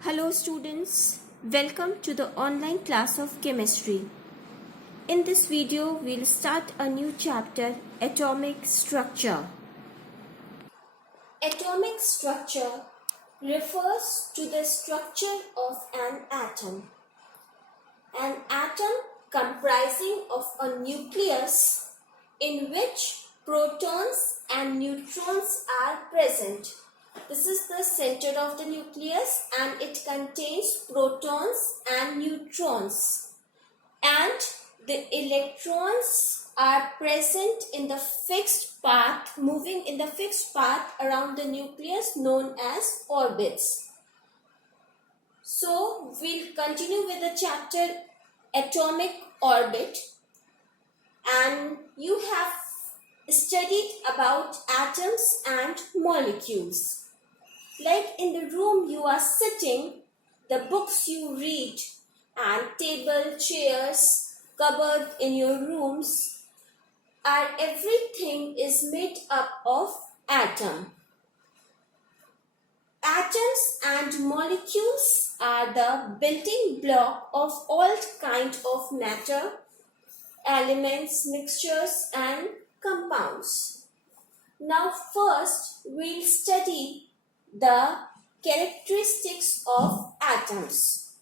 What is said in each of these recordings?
Hello students, welcome to the online class of chemistry. In this video, we'll start a new chapter, Atomic Structure. Atomic structure refers to the structure of an atom. An atom comprising of a nucleus in which protons and neutrons are present. This is the center of the nucleus and it contains protons and neutrons. And the electrons are present in the fixed path, moving in the fixed path around the nucleus known as orbits. So we'll continue with the chapter Atomic Orbit, and you have studied about atoms and molecules. Like in the room you are sitting, the books you read and table, chairs, cupboard in your rooms are everything is made up of atom. Atoms and molecules are the building block of all kinds of matter, elements, mixtures and compounds. Now first we'll study the characteristics of atoms.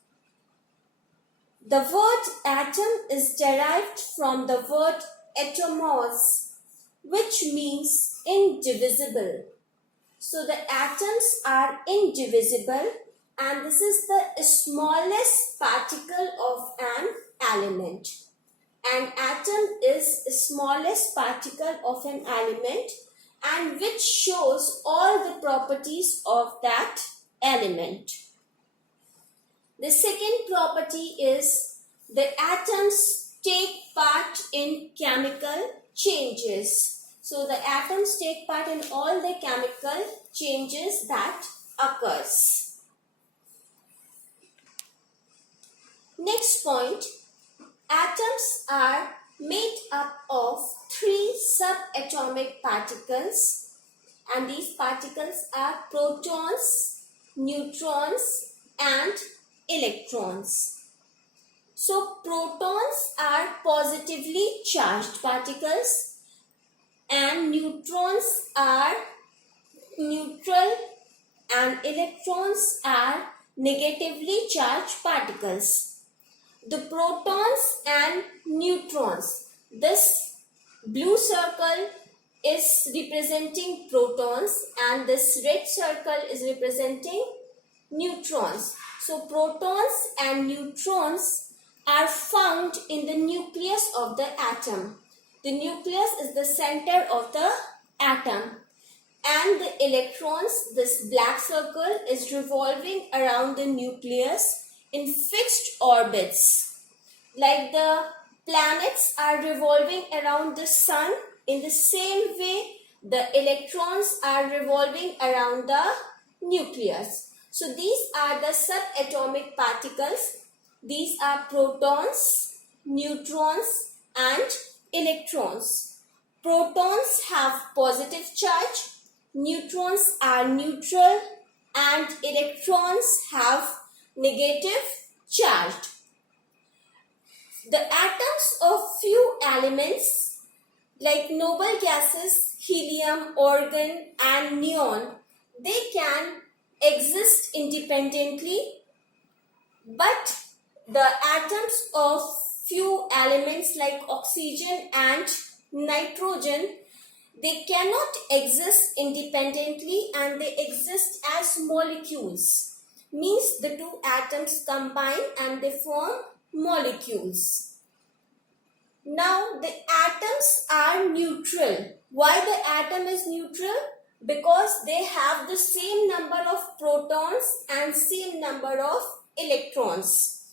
The word atom is derived from the word atomos, which means indivisible. So the atoms are indivisible and this is the smallest particle of an element. An atom is the smallest particle of an element and which shows all the properties of that element. The second property is the atoms take part in chemical changes. So the atoms take part in all the chemical changes that occurs. Next point, atoms are made up of three subatomic particles, and these particles are protons, neutrons and electrons. So protons are positively charged particles and neutrons are neutral and electrons are negatively charged particles. The protons and neutrons, this blue circle is representing protons and this red circle is representing neutrons. So protons and neutrons are found in the nucleus of the atom. The nucleus is the center of the atom and the electrons, this black circle, is revolving around the nucleus in fixed orbits. Like the planets are revolving around the sun, in the same way the electrons are revolving around the nucleus. So these are the subatomic particles. These are protons, neutrons and electrons. Protons have positive charge, neutrons are neutral and electrons have negative charge. The atoms of few elements like noble gases, helium, argon and neon, they can exist independently, but the atoms of few elements like oxygen and nitrogen, they cannot exist independently and they exist as molecules. Means the two atoms combine and they form molecules. Now the atoms are neutral. Why the atom is neutral? Because they have the same number of protons and same number of electrons.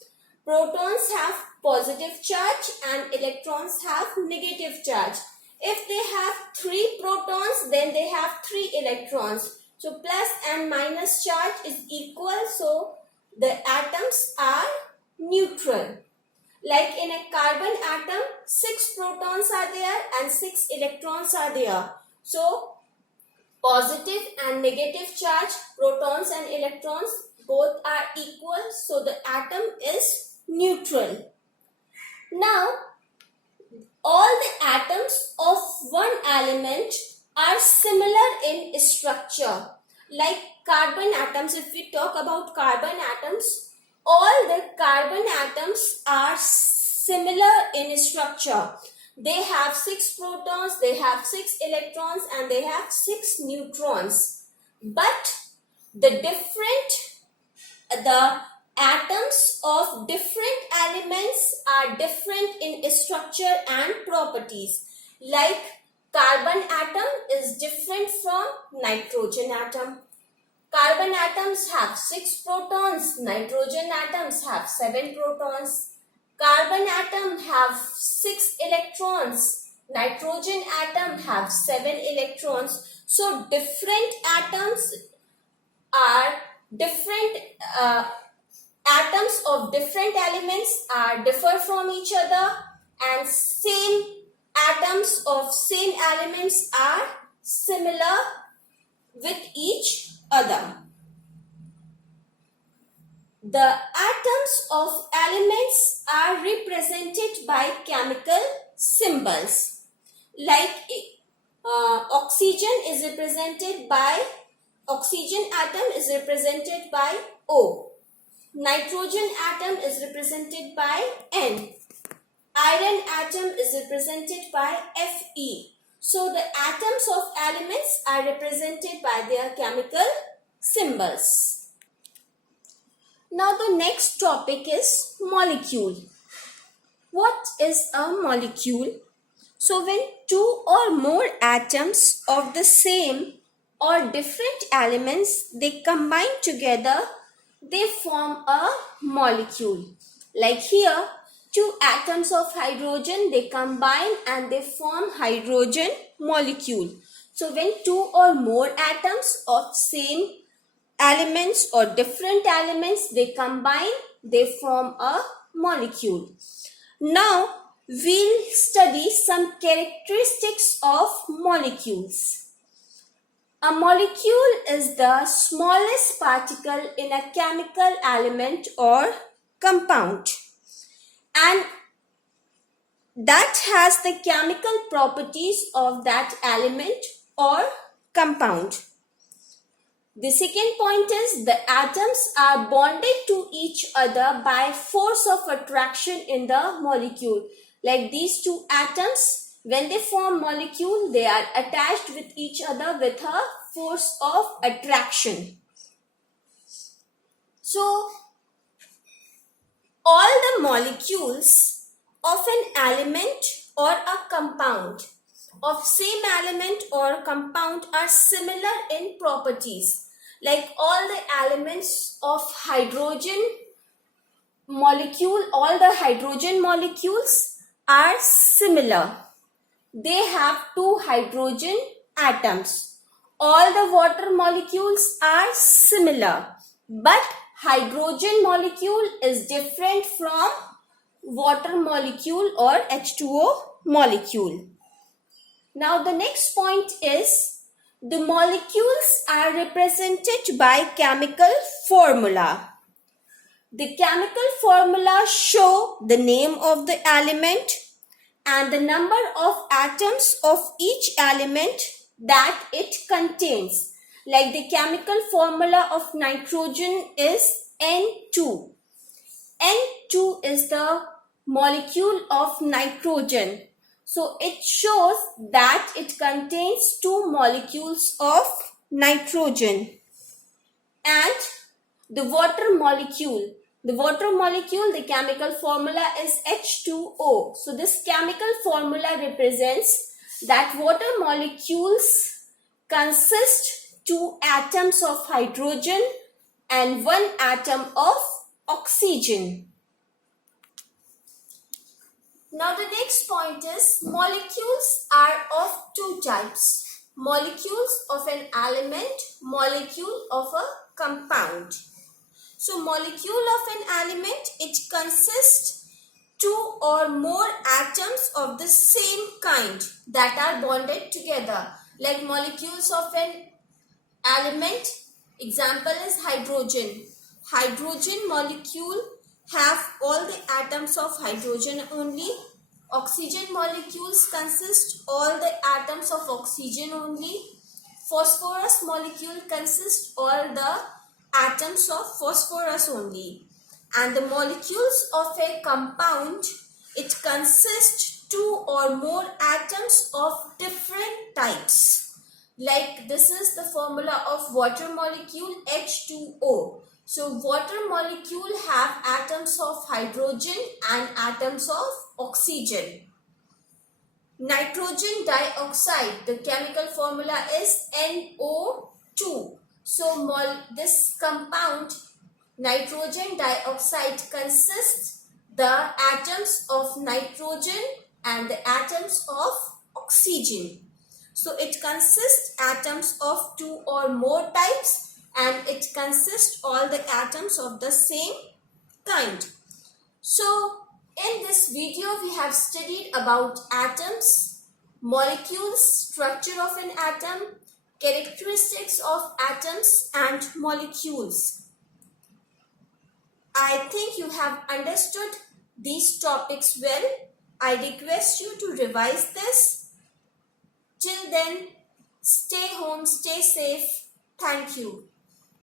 Protons have positive charge and electrons have negative charge. If they have 3 protons, then they have 3 electrons. So plus and minus charge is equal, so the atoms are neutral. Like in a carbon atom, 6 protons are there and 6 electrons are there. So positive and negative charge, protons and electrons, both are equal, so the atom is neutral. Now, all the atoms of one element are similar in structure. Like carbon atoms, if we talk about carbon atoms, all the carbon atoms are similar in structure. They have 6 protons, they have 6 electrons, and they have 6 neutrons. But the atoms of different elements are different in structure and properties. Like carbon atom is different from nitrogen atom. Carbon atoms have 6 protons, nitrogen atoms have 7 protons. Carbon atom have 6 electrons, nitrogen atom have 7 electrons. So different atoms are different atoms of different elements are differ from each other, and same atoms of same elements are similar with each other. The atoms of elements are represented by chemical symbols. Like oxygen atom is represented by O. Nitrogen atom is represented by N. Iron atom is represented by Fe. So the atoms of elements are represented by their chemical symbols. Now the next topic is molecule. What is a molecule? So when two or more atoms of the same or different elements, they combine together, they form a molecule. Like here, two atoms of hydrogen, they combine and they form hydrogen molecule. So when two or more atoms of same elements or different elements, they combine, they form a molecule. Now we'll study some characteristics of molecules. A molecule is the smallest particle in a chemical element or compound, and that has the chemical properties of that element or compound. The second point is the atoms are bonded to each other by force of attraction in the molecule. Like these two atoms, when they form molecule, they are attached with each other with a force of attraction. So, all the molecules of an element or a compound of same element or compound are similar in properties. Like all the elements of hydrogen molecule, all the hydrogen molecules are similar. They have 2 hydrogen atoms. All the water molecules are similar, but hydrogen molecule is different from water molecule or H2O molecule. Now the next point is the molecules are represented by chemical formula. The chemical formula show the name of the element and the number of atoms of each element that it contains. Like the chemical formula of nitrogen is N2. N2 is the molecule of nitrogen. So it shows that it contains 2 molecules of nitrogen. And the water molecule, the chemical formula is H2O. So this chemical formula represents that water molecules consist 2 atoms of hydrogen and 1 atom of oxygen. Now the next point is molecules are of 2 types. Molecules of an element, molecule of a compound. So molecule of an element, it consists 2 or more atoms of the same kind that are bonded together. Like molecules of an element, example is hydrogen. Hydrogen molecule have all the atoms of hydrogen only. Oxygen molecules consist all the atoms of oxygen only. Phosphorus molecule consists all the atoms of phosphorus only. And the molecules of a compound, it consists two or more atoms of different types. Like this is the formula of water molecule H2O. So water molecule have atoms of hydrogen and atoms of oxygen. Nitrogen dioxide, the chemical formula is NO2. So this compound nitrogen dioxide consists the atoms of nitrogen and the atoms of oxygen. So it consists atoms of two or more types, and it consists all the atoms of the same kind. So in this video we have studied about atoms, molecules, structure of an atom, characteristics of atoms and molecules. I think you have understood these topics well. I request you to revise this. Till then, stay home, stay safe. Thank you.